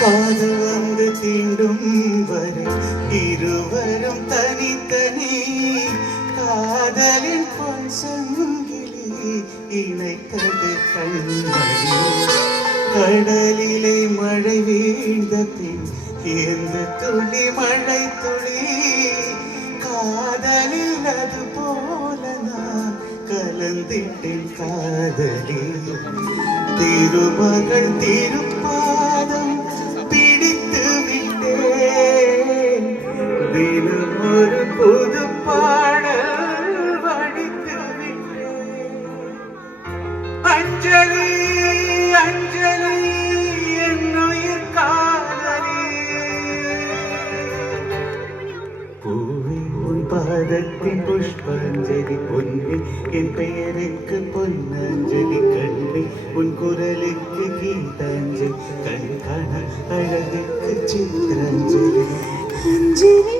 காதல் வந்து தீண்டும் வரை இருவரும் தனித்தனி காதலின் பொன் சங்கிலி இணைத்தது கண்மணி. கடலிலே மழை வீழ்ந்த பின் எந்த துளி மழை துளி காதலில் அது போல நான் கலந்திட்டேன் காதலி. திருமகள் திருப்பாதம் பிடித்து விட்டேன், தினம் ஒரு புது பாடல் வடித்து விட்டேன். அஞ்சலி அஞ்சலி என்னுயிர் காதலி, பூவே உன் பாதத்தின் புஷ்பாஞ்சலி, பொன்னி என் பெயருக்கு பொன்னஞ்சலி, கண்ணி உன் குரலுக்கு கீதாஞ்சலி, கண் காண அழகுக்கு சித்திராஞ்சலி. அஞ்சலி